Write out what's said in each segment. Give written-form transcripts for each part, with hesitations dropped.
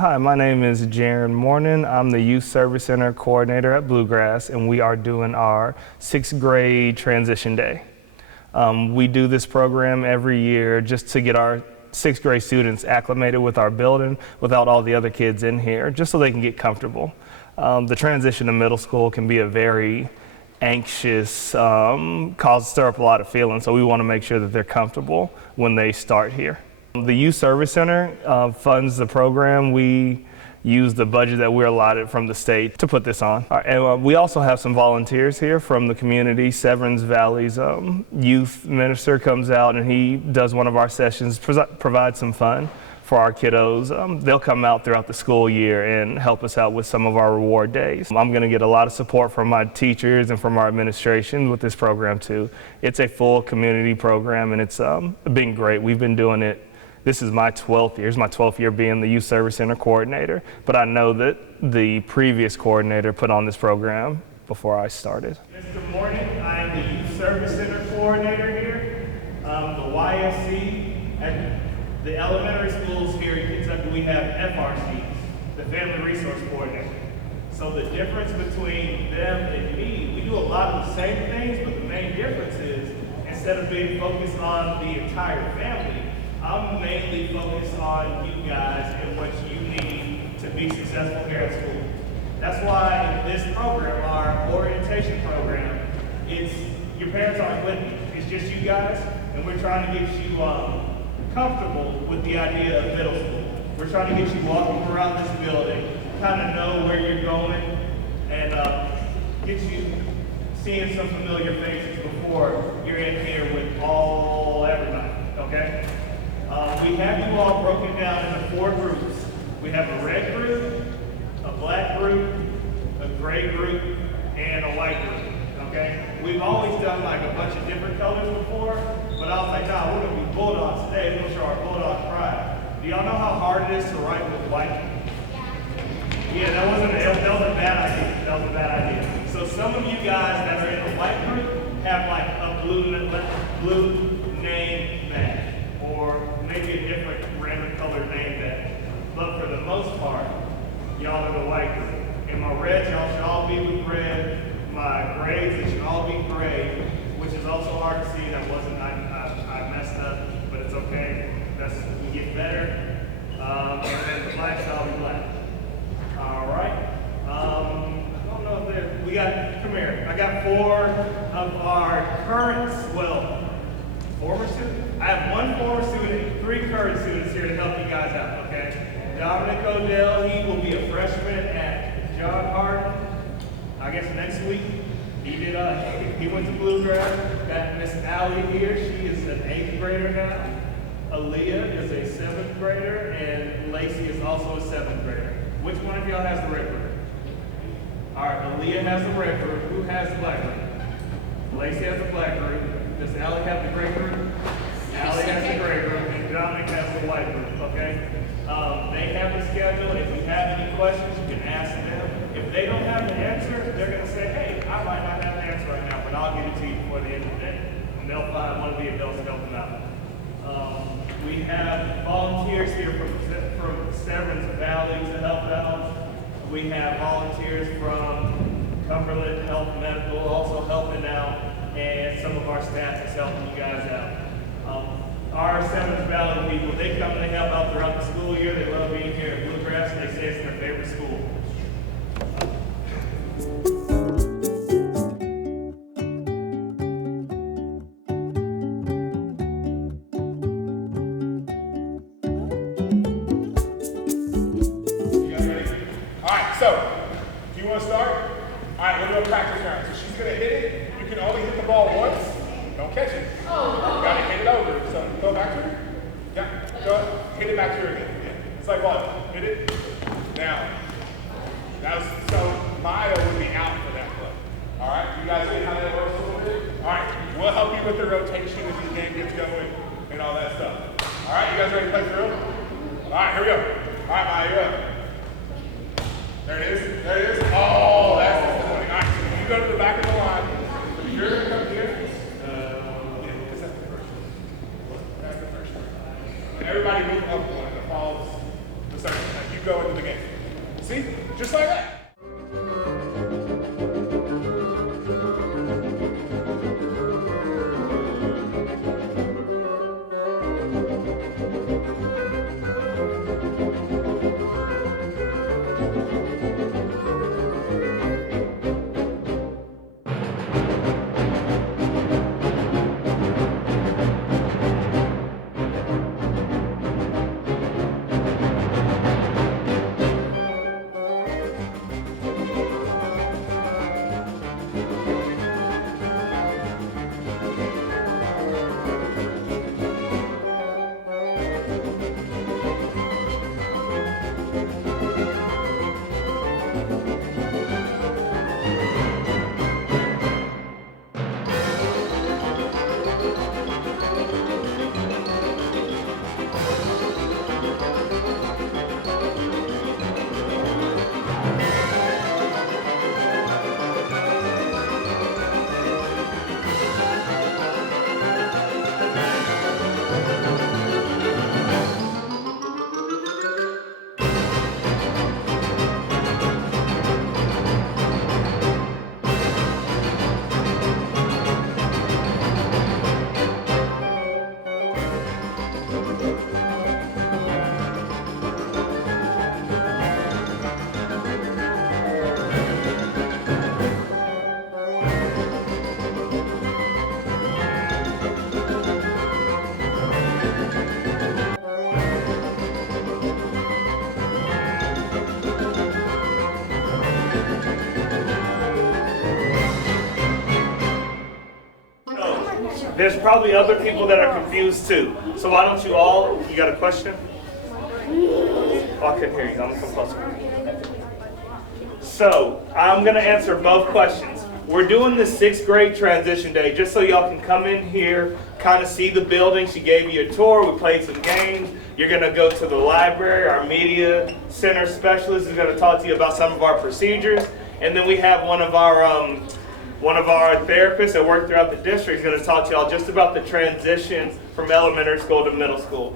Hi, my name is Jaron Mornan. I'm the Youth Service Center Coordinator at Bluegrass, and we are doing our 6th grade transition day. We do this program every year just to get our 6th grade students acclimated with our building without all the other kids in here, just so they can get comfortable. The transition to middle school can be a very anxious, stir up a lot of feelings, so we want to make sure that they're comfortable when they start here. The Youth Service Center funds the program. We use the budget that we're allotted from the state to put this on. And we also have some volunteers here from the community. Severns Valley's youth minister comes out and he does one of our sessions, provides some fun for our kiddos. They'll come out throughout the school year and help us out with some of our reward days. I'm going to get a lot of support from my teachers and from our administration with this program too. It's a full community program and it's been great. We've been doing it. This is my 12th year. It's my 12th year being the Youth Service Center coordinator, but I know that the previous coordinator put on this program before I started. Good morning. I am the Youth Service Center coordinator here. The YSC at the elementary schools here in Kentucky, we have FRCs, the Family Resource Coordinator. So the difference between them and me, we do a lot of the same things, but the main difference is instead of being focused on the entire family, I'm mainly focused on you guys and what you need to be successful here at school. That's why in this program, our orientation program, it's your parents aren't with you. It's just you guys, and we're trying to get you comfortable with the idea of middle school. We're trying to get you walking around this building, kind of know where you're going, and get you seeing some familiar faces before you're in here with everybody, okay? We have you all broken down into 4 groups. We have a red group, a black group, a gray group, and a white group, okay? We've always done like a bunch of different colors before, but I was like, nah, we're gonna be Bulldogs today. We're gonna show our Bulldog pride. Do y'all know how hard it is to write with white? Yeah, that was a bad idea. That was a bad idea. So some of you guys that are in the white group have like a blue name badge, or maybe a different random colored name badge. But for the most part, y'all are the white group. And my reds, y'all should all be with red. My grays, they should all be gray, which is also hard to see. That wasn't, I messed up, but it's okay. We get better. And then the black should all be black. All right. I don't know if come here. I got 4 of our current, former students. I have 1 former student and 3 current students here to help you guys out, okay? Dominic Odell, he will be a freshman at John Hart, I guess next week. He went to Bluegrass. Got Miss Allie here, she is an 8th grader now. Aaliyah is a 7th grader, and Lacey is also a 7th grader. Which one of y'all has the red group? All right, Aaliyah has the red group. Who has the black group? Lacey has the black group. Does Allie have the gray group? Allie has the gray group, and Dominic has the white group, okay? They have the schedule. If you have any questions, you can ask them. If they don't have the answer, they're going to say, hey, I might not have the answer right now, but I'll give it to you before the end of the day. And they'll find one of the adults to help them out. We have volunteers here from Severns Valley to help out. We have volunteers from Cumberland Health Medical also helping out, and some of our staff is helping you guys out. Our Severns Valley people, they come and they help out throughout the school year. They love being here at Bluegrass, and they say it's their favorite school. Practice round. So she's going to hit it. You can only hit the ball once. Don't catch it. You got to hit it over. So go back to her. Yeah. Go ahead. Hit it back to her again. Yeah. It's like what? Hit it. Now. So Maya would be out for that play. All right. You guys see how that works a little bit? All right. We'll help you with the rotation as the game gets going and all that stuff. All right. You guys ready to play through? All right. Here we go. All right, Maya, you're up. There it is. There it is. Oh, that's disappointing. All right, so you go to the back of the line. So you're going to come here. Yeah, is that the first one? That's the first one. And everybody move up one and follows the second. You go in the There's probably other people that are confused too. So why don't you all, you got a question? Oh, I couldn't hear you. I'm gonna come closer. So I'm gonna answer both questions. We're doing the 6th grade transition day just so y'all can come in here, kind of see the building. She gave you a tour, we played some games. You're gonna go to the library. Our media center specialist is gonna talk to you about some of our procedures. And then we have one of our therapists that work throughout the district is gonna talk to y'all just about the transition from elementary school to middle school.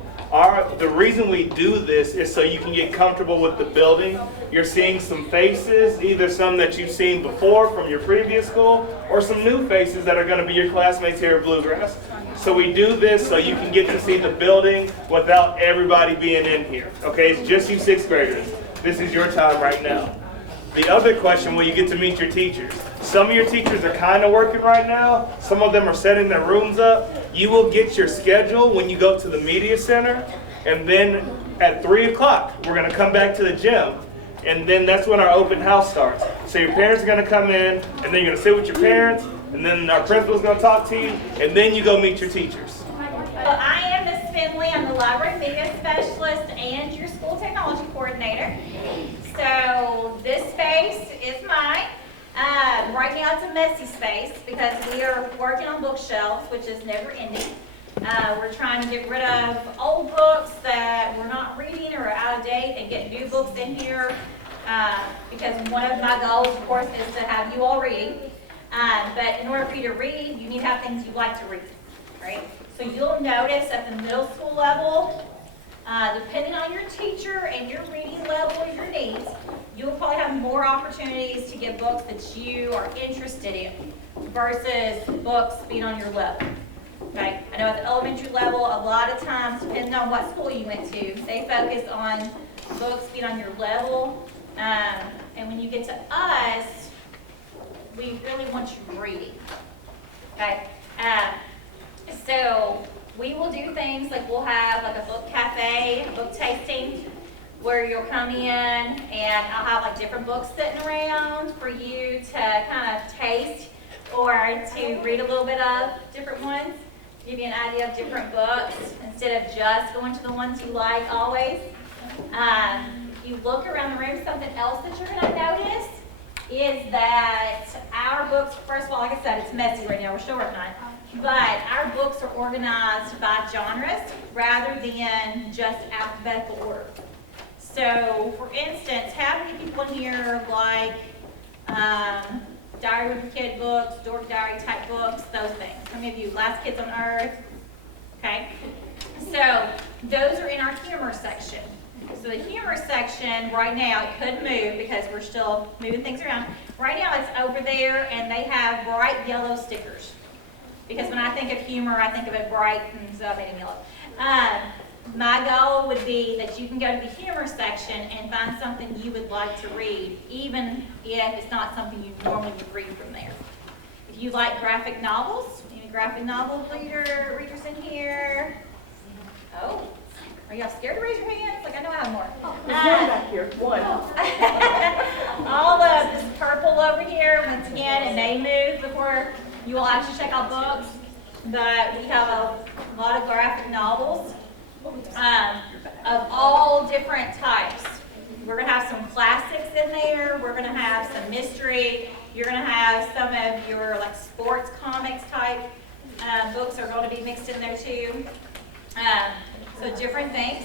The reason we do this is so you can get comfortable with the building. You're seeing some faces, either some that you've seen before from your previous school, or some new faces that are going to be your classmates here at Bluegrass. So we do this so you can get to see the building without everybody being in here. Okay, it's just you 6th graders. This is your time right now. The other question, will you get to meet your teachers? Some of your teachers are kind of working right now. Some of them are setting their rooms up. You will get your schedule when you go to the media center. And then at 3 o'clock, we're going to come back to the gym. And then that's when our open house starts. So your parents are going to come in, and then you're going to sit with your parents. And then our principal's going to talk to you. And then you go meet your teachers. Well, I am Miss Finley. I'm the library media specialist and your school technology coordinator. So this space is mine. Right now it's a messy space because we are working on bookshelves, which is never ending. We're trying to get rid of old books that we're not reading or are out of date and get new books in here because one of my goals, of course, is to have you all reading. But in order for you to read, you need to have things you like to read, right? So you'll notice at the middle school level, depending on your teacher and your reading level or your needs, you'll probably have more opportunities to get books that you are interested in versus books being on your level. Okay? I know at the elementary level, a lot of times, depending on what school you went to, they focus on books being on your level. And when you get to us, we really want you reading. Okay? So we will do things like we'll have like a book cafe, a book tasting, where you'll come in and I'll have like different books sitting around for you to kind of taste or to read a little bit of different ones, give you an idea of different books instead of just going to the ones you like always. If you look around the room, something else that you're going to notice is that our books, first of all, like I said, it's messy right now, we're still working on it, but our books are organized by genres rather than just alphabetical order. So, for instance, how many people in here like Diary with a Kid books, Dork Diary type books, those things? How many of you, Last Kids on Earth? Okay. So, those are in our humor section. So the humor section right now, it could move because we're still moving things around. Right now it's over there and they have bright yellow stickers. Because when I think of humor, I think of it bright and so I made it yellow. My goal would be that you can go to the humor section and find something you would like to read, even if it's not something you normally would read from there. If you like graphic novels, any graphic novel readers in here? Oh, are y'all scared to raise your hands? Like I know I have more. There's one back here, one. All of this purple over here, once again, and they move before you will actually check out books. But we have a lot of graphic novels. Of all different types. We're going to have some classics in there. We're going to have some mystery. You're going to have some of your like sports comics type books are going to be mixed in there too. So different things.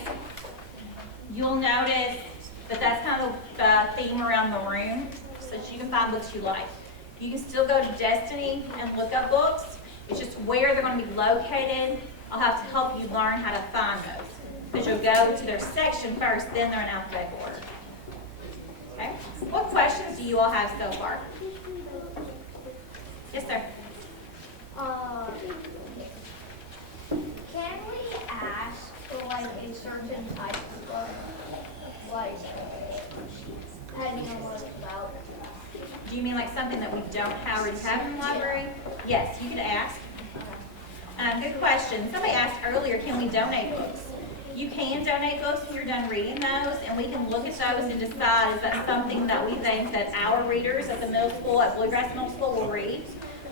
You'll notice that that's kind of the theme around the room so that you can find books you like. You can still go to Destiny and look up books. It's just where they're going to be located. I'll have to help you learn how to find those. Because you'll go to their section first, then they're in alphabetical order. Okay? What questions do you all have so far? Yes, sir. Can we ask for like a certain type of book? Like, depending on what it's about. Do you mean like something that we don't already have in the library? Yes, you could ask. Good question. Somebody asked earlier, can we donate books? You can donate books when you're done reading those, and we can look at those and decide is that something that we think that our readers at the middle school, at Bluegrass Middle School, will read.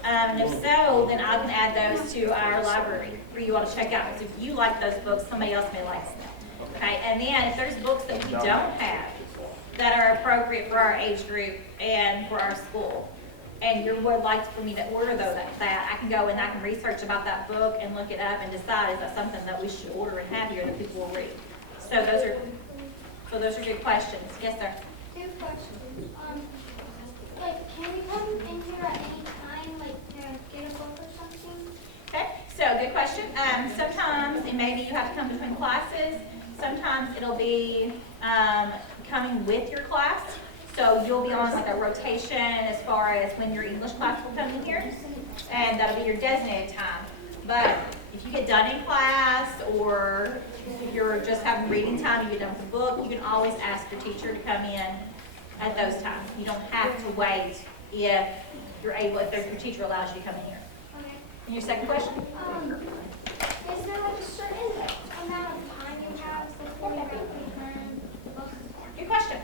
And if so, then I can add those to our library for you all to check out. Because if you like those books, somebody else may like them. Okay, and then if there's books that we don't have that are appropriate for our age group and for our school, and you would like for me to order that, I can go and I can research about that book and look it up and decide is that something that we should order and have here that people will read. So those are good questions. Yes, sir. Two questions. Like, can we come in here at any time, like, to get a book or something? Okay, so good question. Sometimes, and maybe you have to come between classes. Sometimes it'll be coming with your class. So you'll be on like a rotation as far as when your English class will come in here. And that'll be your designated time. But if you get done in class or if you're just having reading time, you get done with the book, you can always ask your teacher to come in at those times. You don't have to wait if you're able, if your teacher allows you to come in here. Okay. And your second question? Is there like a certain amount of time you have before you have to return books? Good question.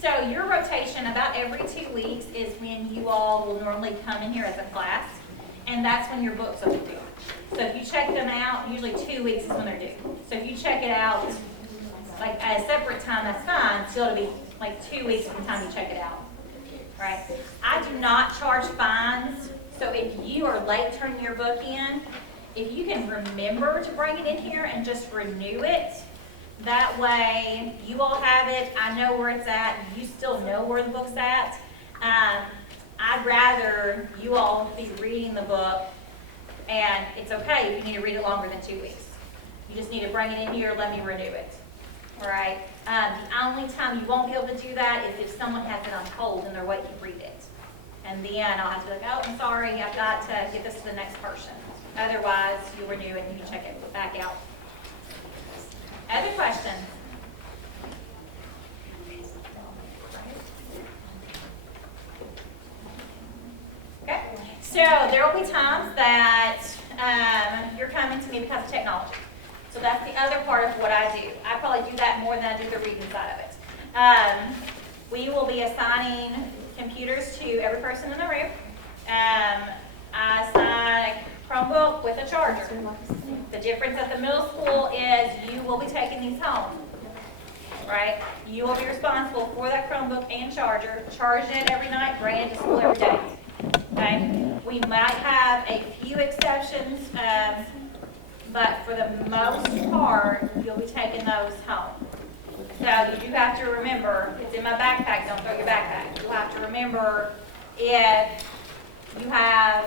So your rotation about every 2 weeks is when you all will normally come in here as a class, and that's when your books are due. So if you check them out, usually 2 weeks is when they're due. So if you check it out like at a separate time, that's fine. Still it'll be like 2 weeks from the time you check it out. Right? I do not charge fines. So if you are late turning your book in, if you can remember to bring it in here and just renew it, that way you all have it, I know where it's at, you still know where the book's at. I'd rather you all be reading the book, and it's okay if you need to read it longer than 2 weeks. You just need to bring it in here, let me renew it. All right? The only time you won't be able to do that is if someone has it on hold and they're waiting to read it. And then I'll have to be like, oh, I'm sorry, I've got to get this to the next person. Otherwise, you renew it and you check it back out. Other questions? Okay, so there will be times that you're coming to me because of technology. So that's the other part of what I do. I probably do that more than I do the reading side of it. We will be assigning computers to every person in the room. I assign a Chromebook with a charger. The difference at the middle school is you will be taking these home, right? You will be responsible for that Chromebook and charger, charging it every night, bringing it to school every day, okay? We might have a few exceptions, but for the most part, you'll be taking those home. So you do have to remember, it's in my backpack, don't throw your backpack. You'll have to remember if you have,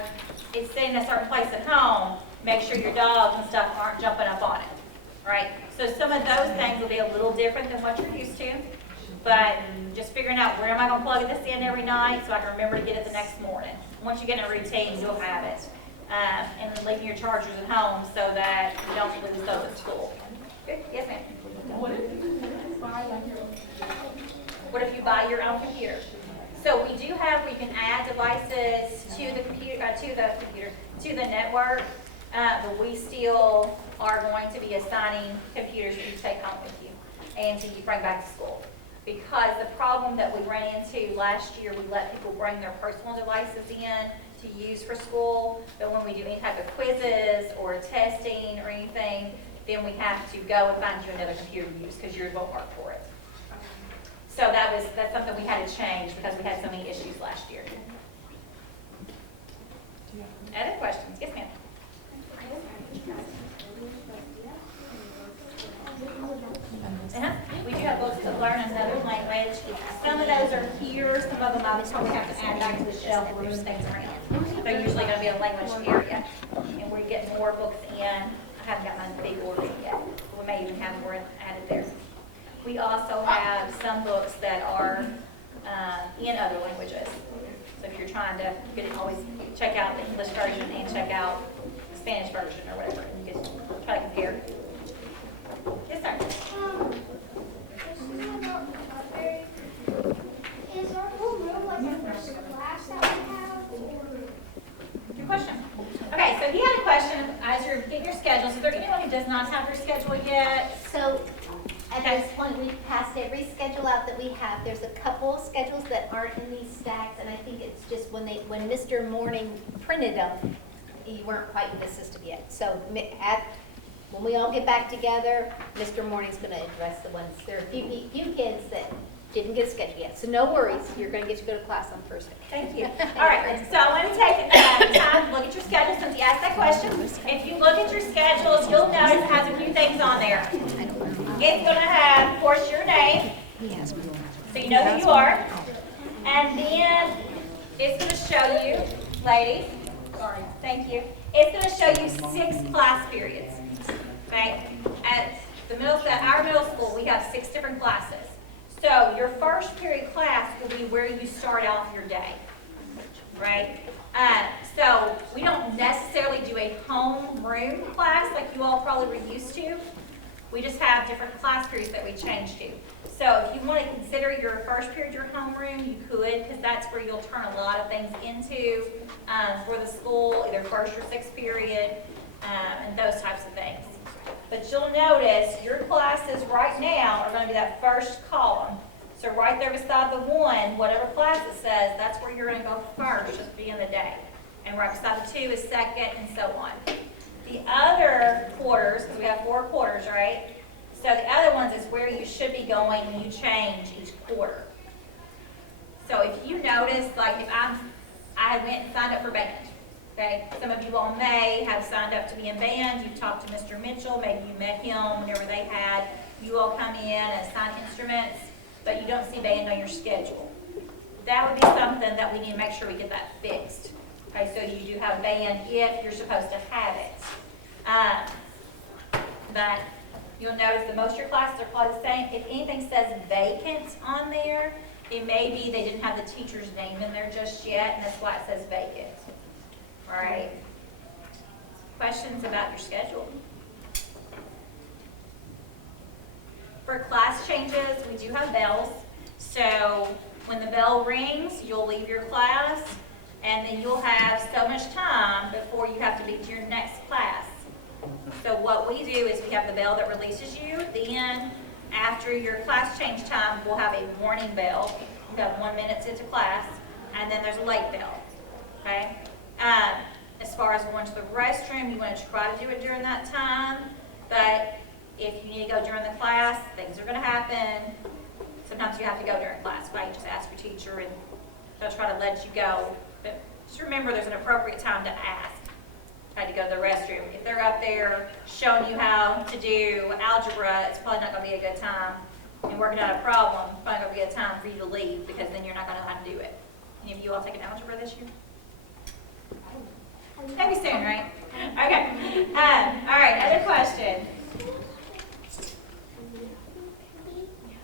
it's sitting in a certain place at home, make sure your dogs and stuff aren't jumping up on it, right? So some of those things will be a little different than what you're used to, but just figuring out where am I gonna plug this in every night so I can remember to get it the next morning. Once you get in a routine, you'll have it. And then leaving your chargers at home so that you don't lose those at school. Good, yes ma'am? What if you buy your own computer? So we do have, we can add devices to the computer, to the network, but we still are going to be assigning computers that you take home with you and to bring back to school. Because the problem that we ran into last year, we let people bring their personal devices in to use for school, but when we do any type of quizzes or testing or anything, then we have to go and find you another computer to use because yours won't work for it. So that's something we had to change because we had so many issues last year. Other questions? Yes, ma'am. We do have books to learn another language. Some of those are here. Some of them I would probably have to add back to the shelf or move things around. They're usually going to be a language area, and we're getting more books in. I haven't got my big order yet. We may even have more added there. We also have some books that are in other languages. So if you're trying to, you can always check out the English version and check out the Spanish version or whatever, and you can try to compare. Yes, sir. Is our whole room like the first class that we have? Good question. Okay, so he had a question as you're getting your schedule. So is there anyone who does not have their schedule yet? So at this point, we've passed every schedule out that we have. There's a couple schedules that aren't in these stacks, and I think it's just when Mr. Morning printed them, you weren't quite in the system yet. So when we all get back together, Mr. Morning's gonna address the ones, there are a few kids that didn't get scheduled yet. So no worries, you're gonna get to go to class on Thursday. Thank you. All right, so I want to take time to look at your schedule since you asked that question. If you look at your schedules, you'll notice it has a few things on there. It's going to have, of course, your name, so you know who you are. And then it's going to show you, ladies, sorry, thank you. It's going to show you 6 class periods, okay? At our middle school, we have 6 different classes. So your first period class will be where you start off your day, right? So we don't necessarily do a homeroom class like you all probably were used to. We just have different class periods that we change to. So if you want to consider your first period your homeroom, you could, because that's where you'll turn a lot of things into for the school, either first or 6th period, and those types of things. But you'll notice your classes right now are going to be that first column. So right there beside the 1, whatever class it says, that's where you're going to go first at the end of the day. And right beside the 2 is second, and so on. The other quarters, because we have 4 quarters, right? So the other ones is where you should be going when you change each quarter. So if you notice, like if I went and signed up for band, okay? Some of you all may have signed up to be in band. You've talked to Mr. Mitchell, maybe you met him whenever they had you all come in and assign instruments, but you don't see band on your schedule. That would be something that we need to make sure we get that fixed. Okay, so you do have band if you're supposed to have it. But you'll notice that most of your classes are probably the same. If anything says vacant on there, it may be they didn't have the teacher's name in there just yet, and that's why it says vacant. All right. Questions about your schedule? For class changes, we do have bells. So when the bell rings, you'll leave your class, and then you'll have so much time before you have to be to your next class. So what we do is we have the bell that releases you. Then after your class change time, we'll have a warning bell. You have 1 minute into class, and then there's a late bell. Okay. As far as going to the restroom, you want to try to do it during that time. But if you need to go during the class, things are going to happen. Sometimes you have to go during class, right? Just ask your teacher, and they'll try to let you go. But just remember, there's an appropriate time to ask. Try to go to the restroom. If they're up there showing you how to do algebra, it's probably not going to be a good time. And working out a problem, it's probably going to be a time for you to leave, because then you're not going to know how to do it. Any of you all taking algebra this year? Maybe soon, right? Okay. All right, other question.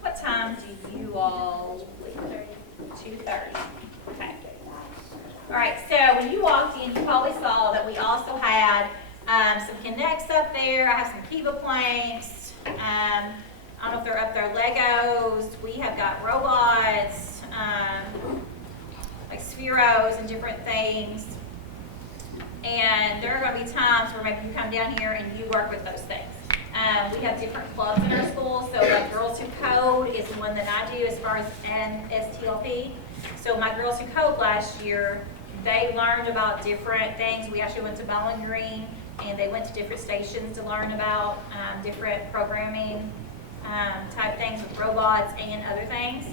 What time do you all leave? 2:30. Okay. All right, so when you walked in, you probably saw that we also had some Connects up there. I have some Kiva planks. I don't know if they're up there, Legos. We have got robots, like Spheros and different things. And there are going to be times where maybe you come down here and you work with those things. We have different clubs in our school, so like Girls Who Code is one that I do as far as STLP. So my Girls Who Code last year, they learned about different things. We actually went to Bowling Green, and they went to different stations to learn about different programming type things with robots and other things.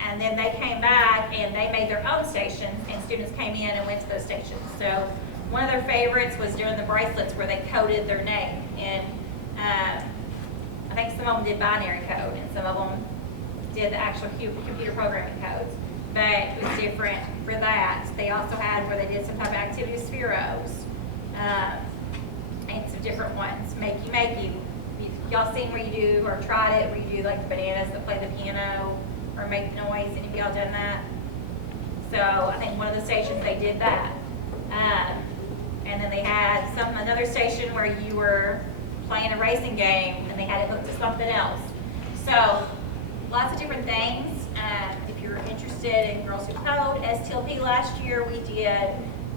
And then they came back and they made their own stations, and students came in and went to those stations. So one of their favorites was doing the bracelets where they coded their name. And I think some of them did binary code, and some of them did the actual computer programming codes. But it was different for that. They also had where they did some type of activity with Spheros, and some different ones. Make you. Y'all seen where you do, or tried it, where you do like the bananas that play the piano, or make noise? Any of y'all done that? So I think one of the stations they did that. And then they had another station where you were playing a racing game, and they had it hooked to something else. So lots of different things. If you're interested in Girls Who Code, STLP last year we had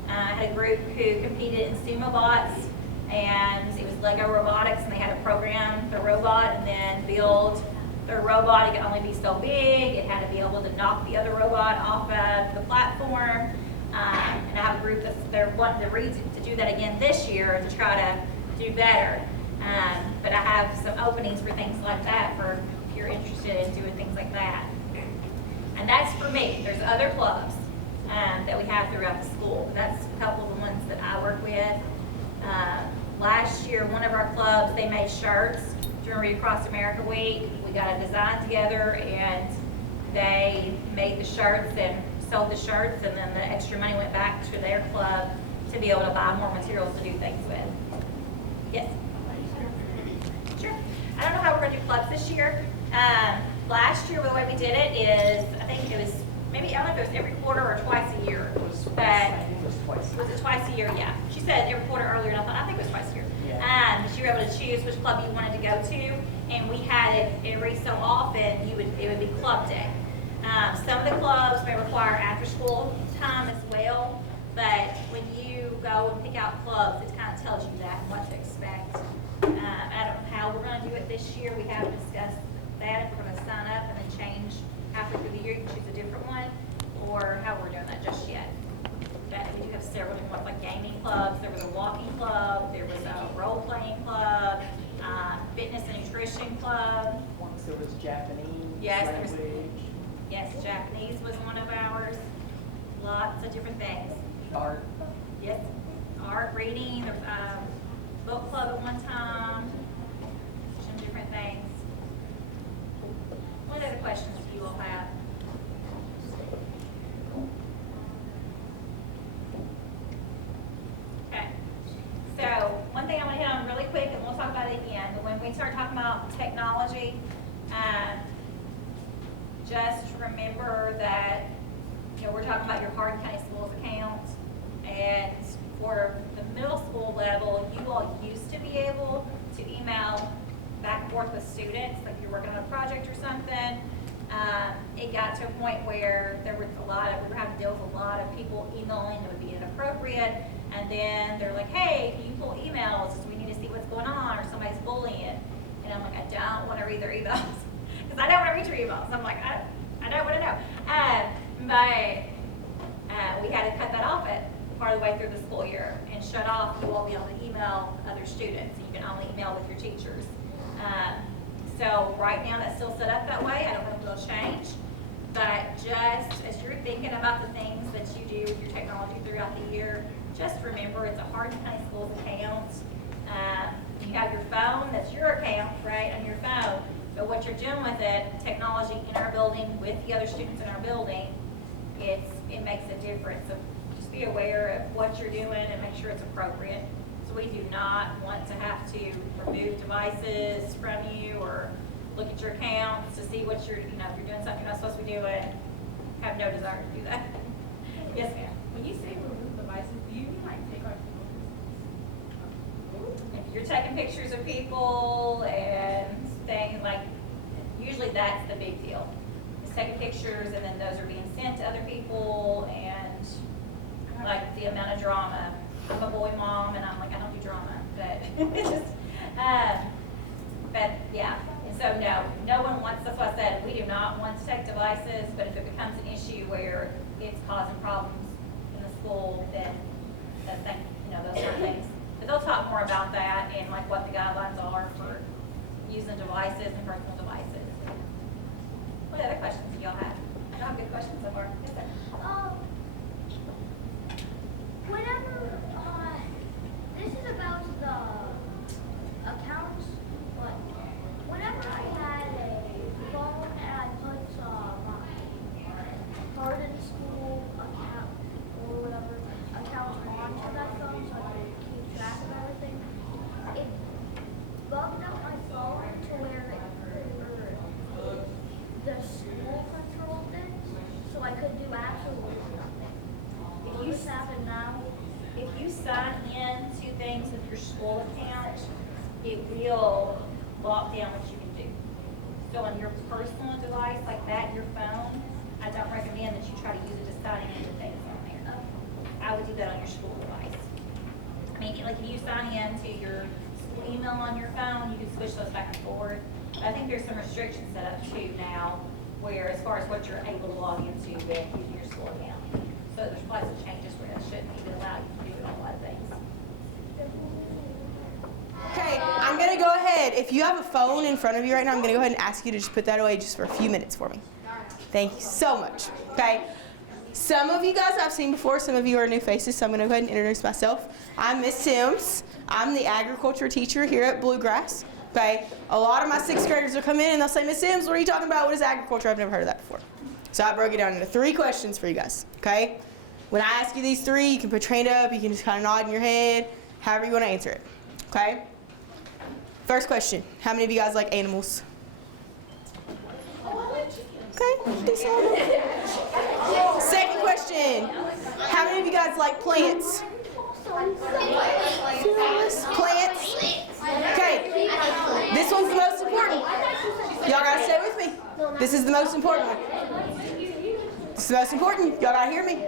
a group who competed in Sumo Bots, and it was Lego Robotics, and they had to program the robot and then build their robot. It could only be so big. It had to be able to knock the other robot off of the platform. And I have a group they're wanting to do that again this year to try to do better. But I have some openings for things like that for if you're interested in doing things like that. And that's for me. There's other clubs that we have throughout the school. That's a couple of the ones that I work with. Last year, one of our clubs, they made shirts during Read Across America Week. We got a design together and they made the shirts and sold the shirts, and then the extra money went back to their club to be able to buy more materials to do things with. Yes? Sure. I don't know how we're going to do clubs this year. Last year, the way we did it is, I think it was maybe, I don't know if it was every quarter or twice a year. Was it twice a year? Yeah. She said every quarter earlier, and I thought, I think it was twice a year. You were able to choose which club you wanted to go to, and we had it every so often, it would be club day. Some of the clubs may require after-school time as well, but when you go and pick out clubs, it kind of tells you that and what to expect. I don't know how we're going to do it this year. We haven't discussed that, if we're going to sign up and then change halfway through the year, you can choose a different one, or how we're doing that just yet. But we do have several different ones, like gaming clubs. There was a walking club, there was a role-playing club, fitness and nutrition club. Once there was Japanese Yes, there was- language, Yes, Japanese was one of ours. Lots of different things. art. Yes, art, reading, there was book club at one time, some different things. What other questions do you all have? Okay, so one thing I want to hit on really quick, and we'll talk about it again, but when we start talking about technology, just remember that, we're talking about your Hardin County Schools account, and for the middle school level, you all used to be able to email back and forth with students, like you're working on a project or something. It got to a point where we were having to deal with a lot of people emailing that would be inappropriate, and then they're like, hey, can you pull emails, we need to see what's going on, or somebody's bullying, and I'm like, I don't want to read their emails, because I don't want to read your emails. I'm like, I don't want to know. But we had to cut that off at part of the way through the school year and shut off, you won't be able to email other students. You can only email with your teachers. So right now that's still set up that way. I don't know if it'll change. But just as you're thinking about the things that you do with your technology throughout the year, just remember it's a Hardin County Schools account. You have your phone, that's your account, right, on your phone. But what you're doing with it, technology in our building with the other students in our building, it makes a difference. So just be aware of what you're doing and make sure it's appropriate. So we do not want to have to remove devices from you or look at your accounts to see what you're, if you're doing something you're not supposed to be doing. Have no desire to do that. Yes, ma'am. When you say remove devices, do you mean like take our If you're taking pictures of people and things like, usually that's the big deal. It's taking pictures and then those are being sent to other people, and like the amount of drama. I'm a boy mom and I'm like, I don't do drama, but it's just, but yeah. And so no one wants, that's why I said we do not want to take devices, but if it becomes an issue where it's causing problems in the school, then that's, those sort of things. But they'll talk more about that and like what the guidelines are for using devices and personal devices. What other questions do y'all have? Y'all have good questions so far? Yes, sir. Whenever, this is about the accounts, but whenever I had a phone and I put my Hardin School account or whatever account onto that phone so I could keep track of everything, it bugged out my phone to where the school controlled it, so I could do absolutely nothing. Will this happen now? If you sign in to things with your school account, it will lock down what you can do. So on your personal device like that, your phone, I don't recommend that you try to use it to sign into things on there. I would do that on your school device. I mean, like if you sign in to your school email on your phone, you can switch those back and forth. But I think there's some restrictions set up too now, where as far as what you're able to log into with using your school account. So there's probably some changes if you have a phone in front of you right now, I'm going to go ahead and ask you to just put that away just for a few minutes for me. Thank you so much. Okay. Some of you guys I've seen before, some of you are new faces, so I'm going to go ahead and introduce myself. I'm Miss Sims. I'm the agriculture teacher here at Bluegrass. Okay. A lot of my 6th graders will come in and they'll say, Miss Sims, what are you talking about? What is agriculture? I've never heard of that before. So I broke it down into 3 questions for you guys. Okay. When I ask you these 3, you can put your hand up, you can just kind of nod in your head, however you want to answer it. Okay. First question, how many of you guys like animals? Okay, decent. Second question, how many of you guys like plants? Plants? Okay, this one's the most important. Y'all gotta stay with me. This is the most important one. This is the most important. Y'all gotta hear me.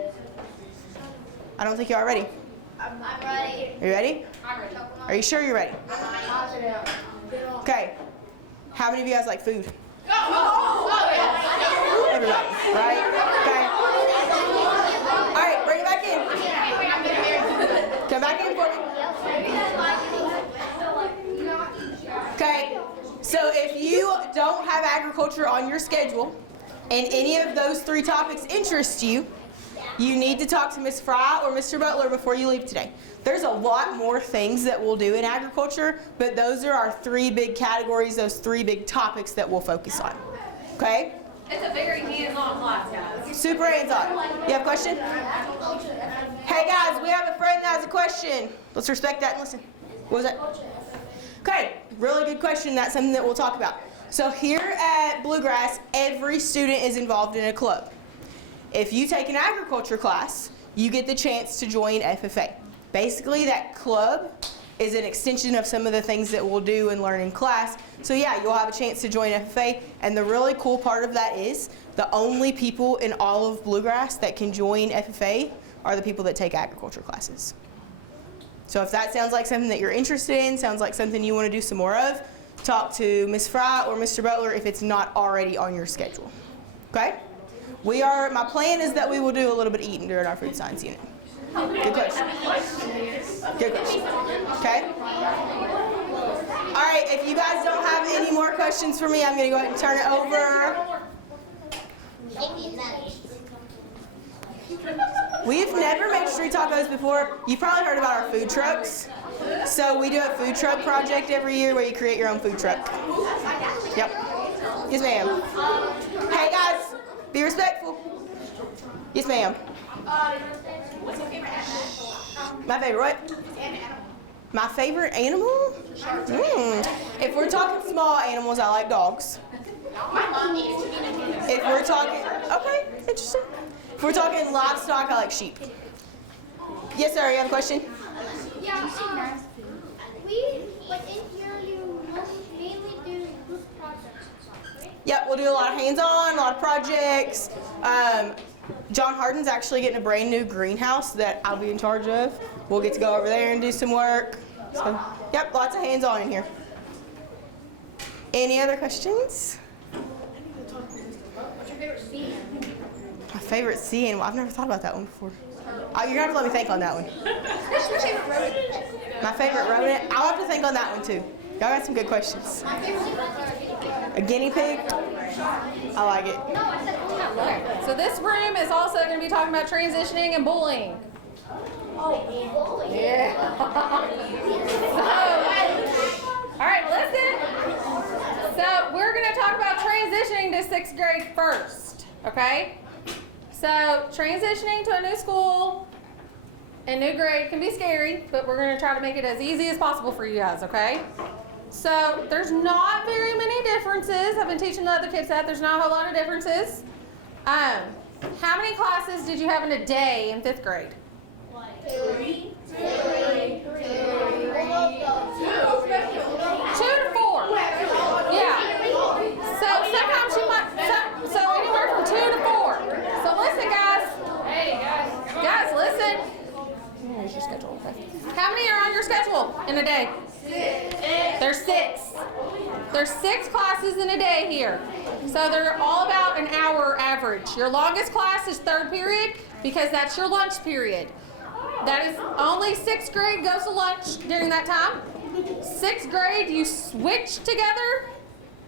I don't think y'all are ready. I'm ready. Are you ready? I'm ready. Are you sure you're ready? Okay. How many of you guys like food? Everybody, right? Okay. All right, bring it back in. Come back in for me. Okay. So if you don't have agriculture on your schedule and any of those 3 topics interest you, you need to talk to Ms. Fry or Mr. Butler before you leave today. There's a lot more things that we'll do in agriculture, but those are our 3 big categories, those 3 big topics that we'll focus on. Okay? It's a very hands-on class, guys. Super hands-on. You have a question? Hey guys, we have a friend that has a question. Let's respect that and listen. What was that? Okay, really good question. That's something that we'll talk about. So here at Bluegrass, every student is involved in a club. If you take an agriculture class, you get the chance to join FFA. Basically, that club is an extension of some of the things that we'll do and learn in class. So yeah, you'll have a chance to join FFA. And the really cool part of that is the only people in all of Bluegrass that can join FFA are the people that take agriculture classes. So if that sounds like something that you're interested in, sounds like something you want to do some more of, talk to Ms. Fry or Mr. Butler if it's not already on your schedule. Okay? My plan is that we will do a little bit of eating during our food science unit. Good question. Good question. Okay? All right, if you guys don't have any more questions for me, I'm going to go ahead and turn it over. We've never made street tacos before. You've probably heard about our food trucks. So we do a food truck project every year where you create your own food truck. Yep. Yes, ma'am. Hey, guys. Be respectful. Yes, ma'am. What's your favorite animal? My favorite what? My favorite animal? If we're talking small animals, I like dogs. My mom needs to be If we're talking, okay, interesting. If we're talking livestock, I like sheep. Yes, sir. You have a question? Yeah, we, like in here, you mainly do group projects and stuff, right? Yep, we'll do a lot of hands-on, a lot of projects. John Harden's actually getting a brand new greenhouse that I'll be in charge of. We'll get to go over there and do some work. So, yep, lots of hands-on in here. Any other questions? What's your favorite sea? My favorite sea animal? I've never thought about that one before. Oh, you're gonna have to let me think on that one. What's your favorite rodent? My favorite rodent? I'll have to think on that one too. Y'all got some good questions. My favorite A guinea pig? I like it. No, I said Okay, so this room is also going to be talking about transitioning and bullying. oh, Yeah. All right, listen. So we're going to talk about transitioning to 6th grade first, okay? So transitioning to a new school and new grade can be scary, but we're going to try to make it as easy as possible for you guys, okay? So there's not very many differences. I've been teaching the other kids that. There's not a whole lot of differences. How many classes did you have in a day in 5th grade? 2 2 to 4. Yeah. So sometimes you might, so anywhere from 2 to 4. So listen, guys. Hey, guys. Guys, listen. Here's your schedule. Okay. How many are on your schedule in a day? 6. There's 6. There's 6 classes in a day here. So they're all about an hour average. Your longest class is 3rd period because that's your lunch period. That is only 6th grade goes to lunch during that time. 6th grade, you switch together.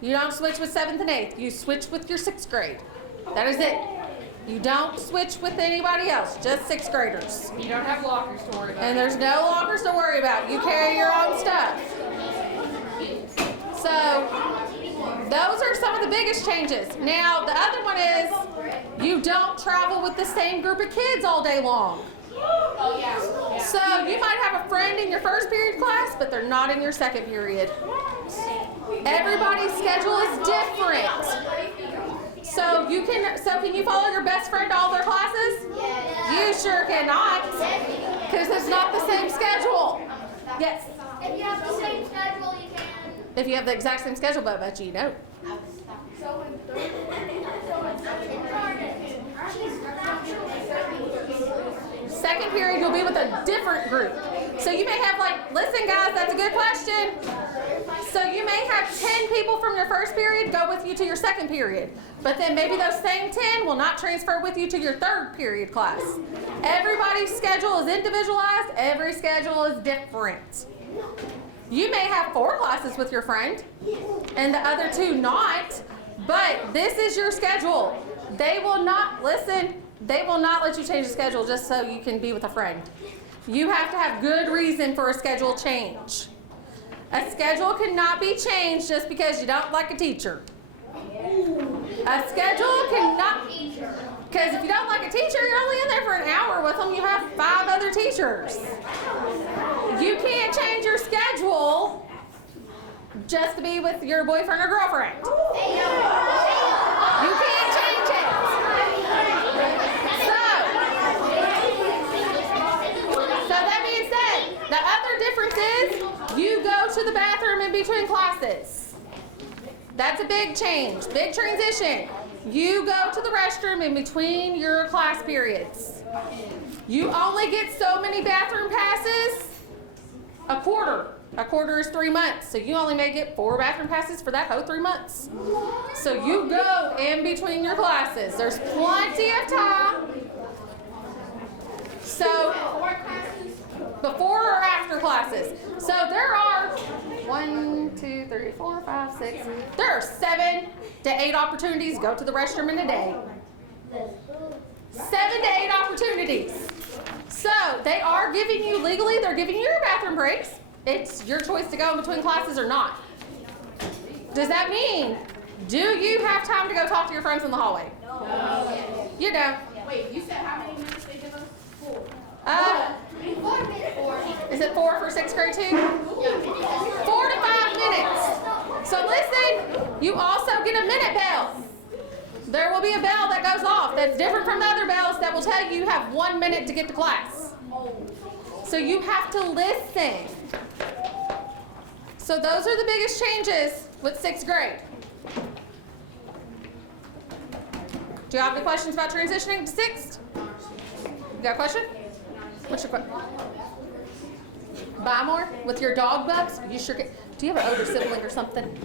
You don't switch with 7th and 8th. You switch with your 6th grade. That is it. You don't switch with anybody else, just 6th graders. You don't have lockers to worry about. And there's no lockers to worry about. You carry your own stuff. So, those are some of the biggest changes. Now, the other one is you don't travel with the same group of kids all day long. So, you might have a friend in your first period class, but they're not in your second period. Everybody's schedule is different. So can you follow your best friend to all their classes? You sure cannot, because it's not the same schedule. Yes. If you have the same schedule, you can. If you have the exact same schedule, but I bet you don't. Second period, you'll be with a different group. So you may have listen guys, that's a good question. So you may have 10 people from your first period go with you to your second period. But then maybe those same 10 will not transfer with you to your third period class. Everybody's schedule is individualized. Every schedule is different. You may have 4 classes with your friend and the other 2 not, but this is your schedule. They will not let you change the schedule just so you can be with a friend. You have to have good reason for a schedule change. A schedule cannot be changed just because you don't like a teacher. A schedule cannot, because if you don't like a teacher, you're only in there for an hour with them. You have 5 other teachers. You can't change your schedule just to be with your boyfriend or girlfriend. You can't change it. So that being said, the other difference is you go to the bathroom in between classes. That's a big change, big transition. You go to the restroom in between your class periods. You only get so many bathroom passes a quarter. A quarter is 3 months, so you only may get 4 bathroom passes for that whole 3 months. So you go in between your classes. There's plenty of time. So, before or after classes. So there are 1, 2, 3, 4, 5, 6. There are 7 to 8 opportunities to go to the restroom in a day. 7 to 8 opportunities. So they are giving you, legally, they're giving you your bathroom breaks. It's your choice to go in between classes or not. Does that mean, do you have time to go talk to your friends in the hallway? No. You don't. Wait, you said how many minutes they give us? 4. 4 minutes. Is it 4 for 6th grade too? 4 to 5 minutes. So listen, you also get a minute bell. There will be a bell that goes off that's different from the other bells that will tell you have 1 minute to get to class. So you have to listen. So those are the biggest changes with 6th grade. Do you have any questions about transitioning to 6th? You got a question? What's your question? Buy more with your dog bucks? You sure can. Do you have an older sibling or something?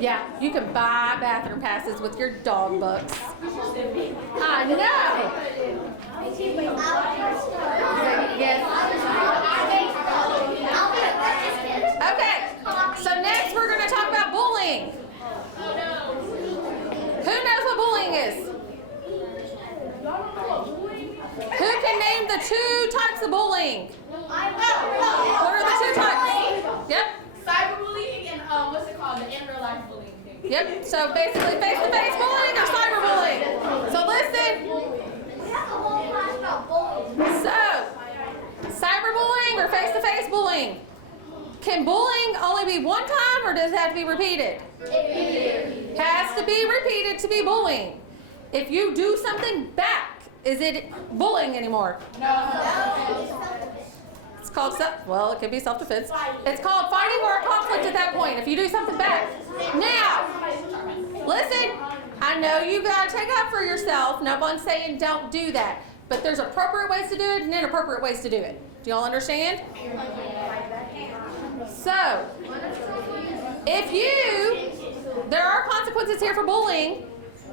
Yeah, you can buy bathroom passes with your dog bucks. I know. Yes. Okay, so next we're going to talk about bullying. Who knows what bullying is? Who can name the 2 types of bullying? What are the 2 types? Yep. Cyberbullying and what's it called? The in real life bullying thing. Yep. So basically face-to-face bullying or cyberbullying. So listen. We have a whole class about bullying. So, cyberbullying or face-to-face bullying? Can bullying only be one time or does it have to be repeated? Has to be repeated to be bullying. If you do something back, is it bullying anymore? No. It's called well, it could be self-defense. It's called fighting or a conflict at that point if you do something back. Now, listen, I know you got to take up for yourself. No one's saying don't do that. But there's appropriate ways to do it and inappropriate ways to do it. Do y'all understand? So, there are consequences here for bullying,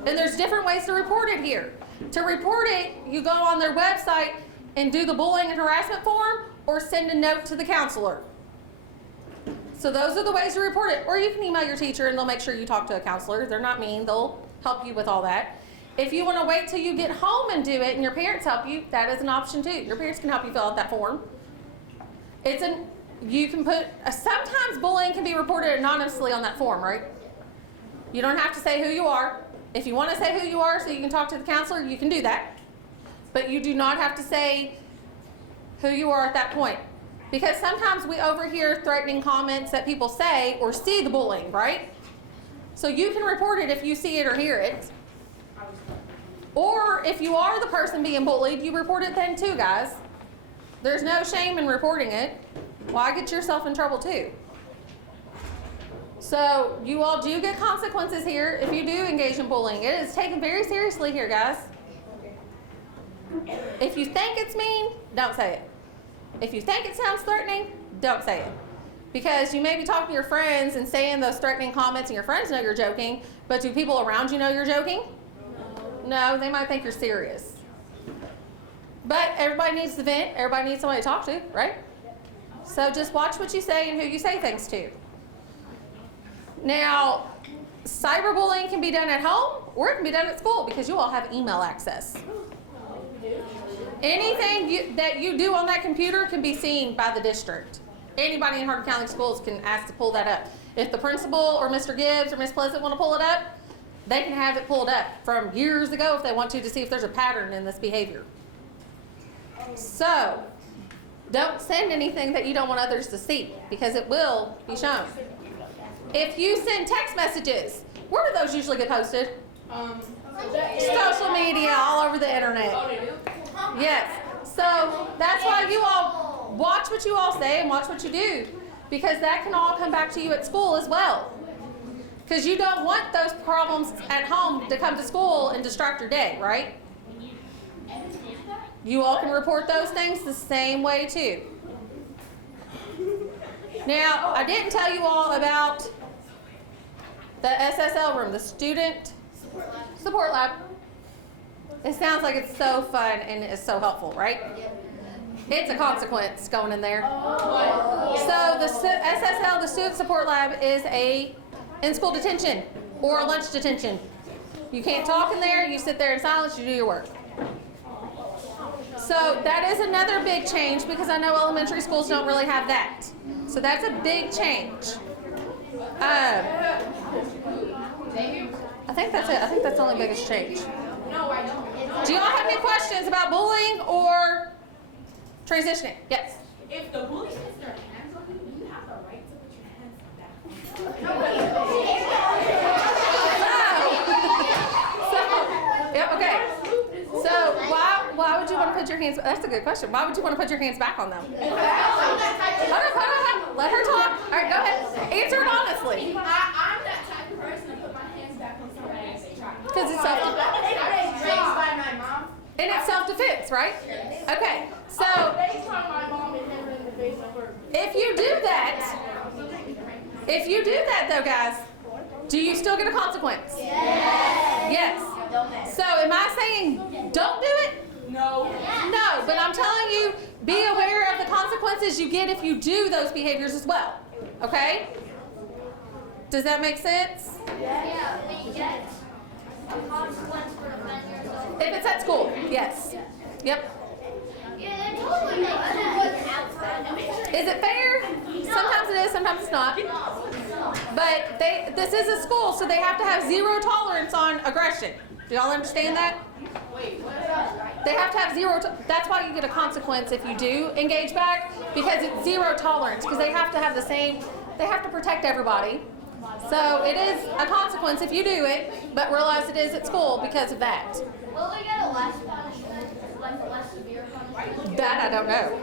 and there's different ways to report it here. To report it, you go on their website and do the bullying and harassment form, or send a note to the counselor. So those are the ways to report it. Or you can email your teacher and they'll make sure you talk to a counselor. They're not mean. They'll help you with all that. If you want to wait till you get home and do it and your parents help you, that is an option too. Your parents can help you fill out that form. You can put, sometimes bullying can be reported anonymously on that form, right? You don't have to say who you are. If you want to say who you are so you can talk to the counselor, you can do that. But you do not have to say who you are at that point. Because sometimes we overhear threatening comments that people say or see the bullying, right? So you can report it if you see it or hear it. Or if you are the person being bullied, you report it then too, guys. There's no shame in reporting it. Why get yourself in trouble too? So you all do get consequences here if you do engage in bullying. It is taken very seriously here, guys. If you think it's mean, don't say it. If you think it sounds threatening, don't say it. Because you may be talking to your friends and saying those threatening comments and your friends know you're joking, but do people around you know you're joking? No, they might think you're serious. But everybody needs to vent. Everybody needs somebody to talk to, right? So just watch what you say and who you say things to. Now, cyberbullying can be done at home or it can be done at school because you all have email access. Anything that you do on that computer can be seen by the district. Anybody in Hardeman County Schools can ask to pull that up. If the principal or Mr. Gibbs or Ms. Pleasant want to pull it up, they can have it pulled up from years ago if they want to see if there's a pattern in this behavior. So, don't send anything that you don't want others to see because it will be shown. If you send text messages, where do those usually get posted? Social media, all over the internet. Yes. So that's why you all watch what you all say and watch what you do, because that can all come back to you at school as well. Because you don't want those problems at home to come to school and distract your day, right? You all can report those things the same way too. Now, I didn't tell you all about the SSL room, the Student Support Lab. It sounds like it's so fun and it's so helpful, right? It's a consequence going in there. So the SSL, the Student Support Lab, is a in-school detention or a lunch detention. You can't talk in there, you sit there in silence, you do your work. So that is another big change because I know elementary schools don't really have that. So that's a big change. I think that's it. I think that's the only biggest change. Do y'all have any questions about bullying or transitioning? Yes. If the bully puts their hands on you, you have the right to put your hands back. Yeah, okay. So why would you want to put your hands? That's a good question. Why would you want to put your hands back on them? Hold on. Let her talk. All right, go ahead. Answer it honestly. I'm that type of person to put my hands back on somebody as they try. Because it's and it's self-defense, right? Okay. So if you do that though, guys, do you still get a consequence? Yes. So am I saying don't do it? No. No, but I'm telling you, be aware of the consequences you get if you do those behaviors as well. Okay? Does that make sense? Yeah, we get a consequence for defending yourself. If it's at school, yes. Yep. Yeah, that totally makes sense. Is it fair? Sometimes it is, sometimes it's not. But this is a school, so they have to have zero tolerance on aggression. Do y'all understand that? They have to have that's why you get a consequence if you do engage back, because it's zero tolerance, because they have to have they have to protect everybody. So it is a consequence if you do it, but realize it is at school because of that. Will we get a less punishment, like a less severe punishment? That I don't know.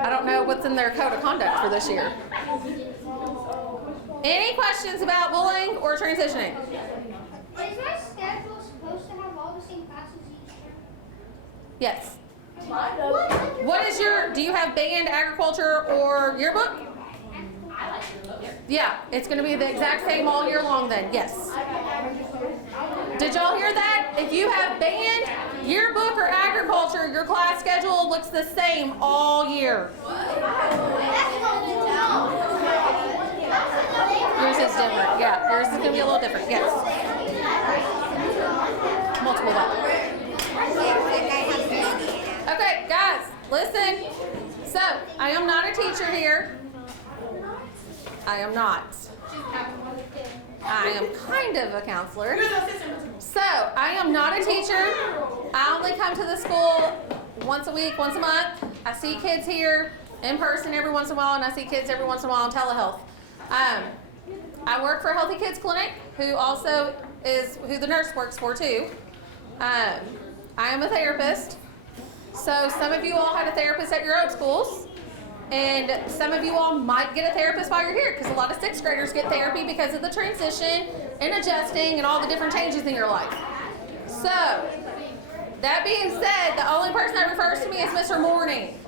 I don't know what's in their code of conduct for this year. Any questions about bullying or transitioning? Is my schedule supposed to have all the same classes each year? Yes. What is do you have band, agriculture, or yearbook? Yeah, it's going to be the exact same all year long then, yes. Did y'all hear that? If you have band, yearbook, or agriculture, your class schedule looks the same all year. That's what we know. is different. Yeah, yours is gonna be a little different. Yes. Multiple levels. Okay, guys, listen. So, I am not a teacher here. I am not. I am kind of a counselor. So, I am not a teacher. I only come to the school once a week, once a month. I see kids here in person every once in a while, and I see kids every once in a while on telehealth. I work for Healthy Kids Clinic, who also is who the nurse works for too. I am a therapist. So some of you all had a therapist at your own schools, and some of you all might get a therapist while you're here, because a lot of 6th graders get therapy because of the transition and adjusting and all the different changes in your life. So, that being said, the only person that refers to me is Mr. Morning.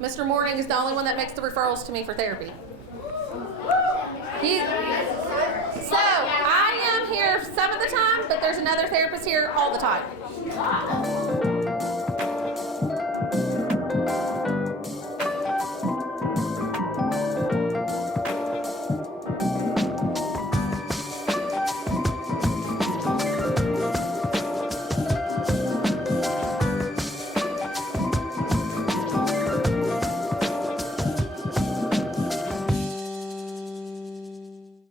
Mr. Morning is the only one that makes the referrals to me for therapy. So, I am here some of the time, but there's another therapist here all the time.